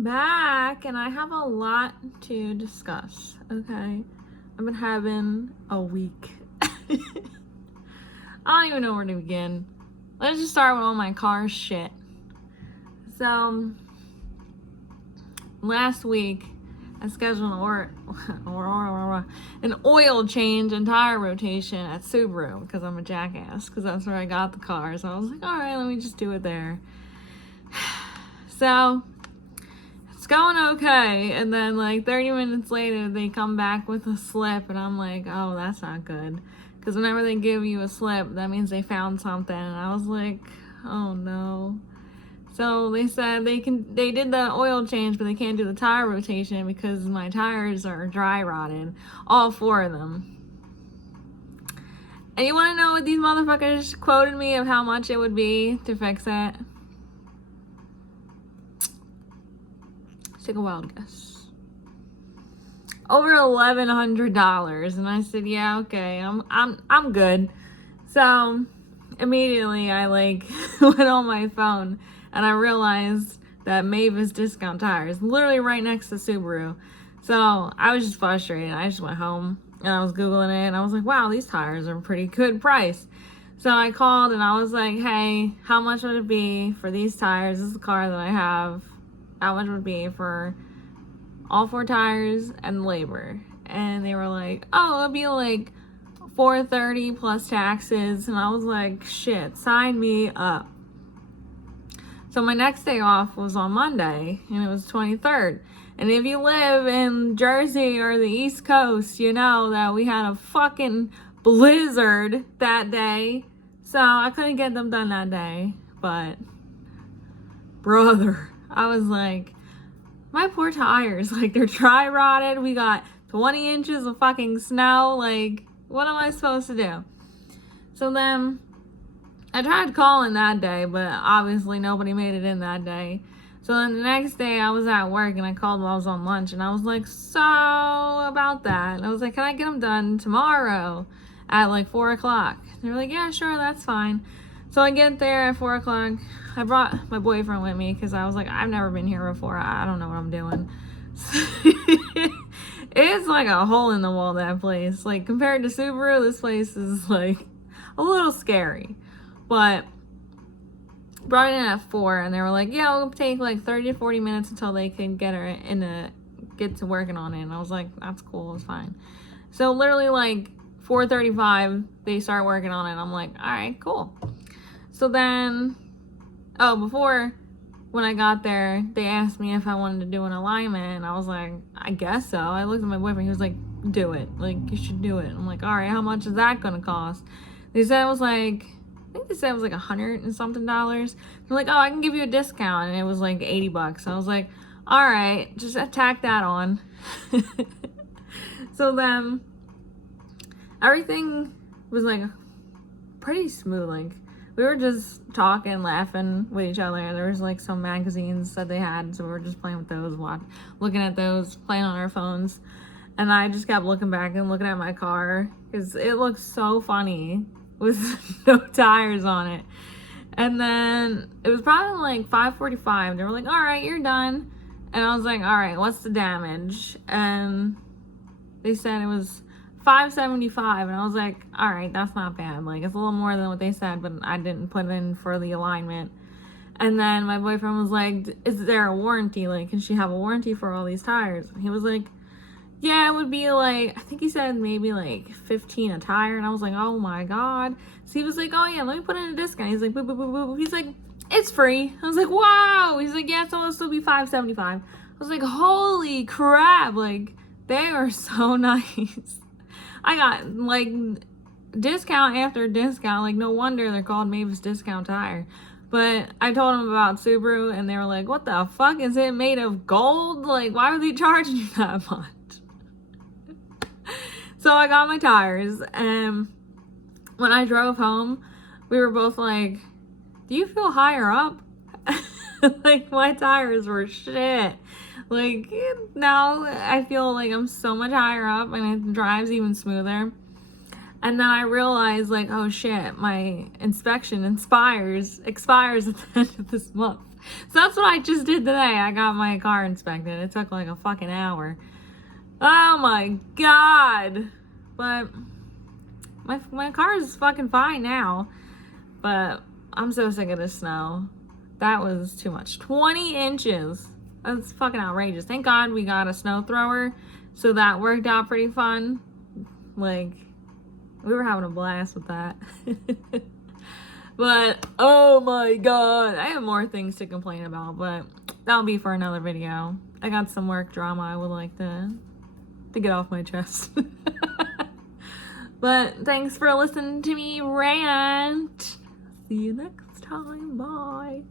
I'm back and I have a lot to discuss, okay? I've been having a week. I don't even know where to begin. Let's just start with all my car shit. So, last week, I scheduled an oil change and tire rotation at Subaru because I'm a jackass, because that's where I got the car. So I was like, all right, let me just do it there. So, it's going okay, and then like 30 minutes later they come back with a slip, and I'm like, oh, that's not good, because whenever they give you a slip, that means they found something. And I was like, oh no. So they said they did the oil change, but they can't do the tire rotation because my tires are dry rotted, all four of them. And you want to know what these motherfuckers quoted me of how much it would be to fix it? Take a wild guess. Over $1,100, and I said, yeah, okay, I'm good. So immediately I like went on my phone and I realized that Mavis Discount Tires, literally right next to Subaru. So I was just frustrated. I just went home and I was Googling it, and I was like, wow, these tires are a pretty good price. So I called and I was like, hey, how much would it be for these tires? This is the car that I have. How much would it be for all four tires and labor? And they were like, oh, it'll be like $430 plus taxes. And I was like, shit, sign me up. So my next day off was on Monday, and it was 23rd. And if you live in Jersey or the East Coast, you know that we had a fucking blizzard that day. So I couldn't get them done that day. But, brother, I was like, my poor tires, like, they're dry rotted. We got 20 inches of fucking snow. Like, what am I supposed to do? So then I tried calling that day, but obviously nobody made it in that day. So then the next day I was at work and I called while I was on lunch, and I was like, so about that. And I was like, can I get them done tomorrow at like 4 o'clock? They were like, yeah, sure, that's fine. So I get there at 4 o'clock. I brought my boyfriend with me because I was like, I've never been here before. I don't know what I'm doing. It's like a hole in the wall, that place. Like, compared to Subaru, this place is like a little scary. But brought it in at 4, and they were like, yeah, it'll take like 30 to 40 minutes until they can get to working on it. And I was like, that's cool, it's fine. So literally like 4:35, they start working on it. I'm like, all right, cool. So then, before, when I got there, they asked me if I wanted to do an alignment, and I was like, I guess so. I looked at my boyfriend, he was like, do it. Like, you should do it. I'm like, all right, how much is that gonna cost? They said it was like, I think they said it was like $100 and something. They're like, oh, I can give you a discount, and it was like $80. I was like, all right, just tack that on. So then, everything was like pretty smooth. Like, we were just talking, laughing with each other, and there was like some magazines that they had, so we were just playing with those, looking at those, playing on our phones. And I just kept looking back and looking at my car because it looked so funny with no tires on it. And then it was probably like 5:45. They were like, all right, you're done. And I was like, all right, what's the damage? And they said it was $575, and I was like, all right, that's not bad. Like, it's a little more than what they said, but I didn't put it in for the alignment. And then my boyfriend was like, is there a warranty? Like, can she have a warranty for all these tires? And he was like, yeah, it would be like, I think he said maybe like $15 a tire. And I was like, oh my God. So he was like, oh yeah, let me put in a discount. He's like, boop, boop, boop, boop. He's like, it's free. I was like, wow. He's like, yeah, so it'll still be $575. I was like, holy crap. Like, they are so nice. I got like discount after discount. Like, no wonder they're called Mavis Discount Tire. But I told them about Subaru, and they were like, what the fuck? Is it made of gold? Like, why are they charging you that much? So I got my tires, and when I drove home, we were both like, do you feel higher up? Like, my tires were shit. Like, now I feel like I'm so much higher up, and it drives even smoother. And then I realized, like, oh shit, my inspection expires at the end of this month. So that's what I just did today. I got my car inspected. It took like a fucking hour. Oh my god. But my car is fucking fine now. But I'm so sick of the snow. That was too much. 20 inches. That's fucking outrageous. Thank God we got a snow thrower. So that worked out pretty fun. Like, we were having a blast with that. But, oh my god. I have more things to complain about, but that'll be for another video. I got some work drama I would like to get off my chest. But thanks for listening to me rant. See you next time. Bye.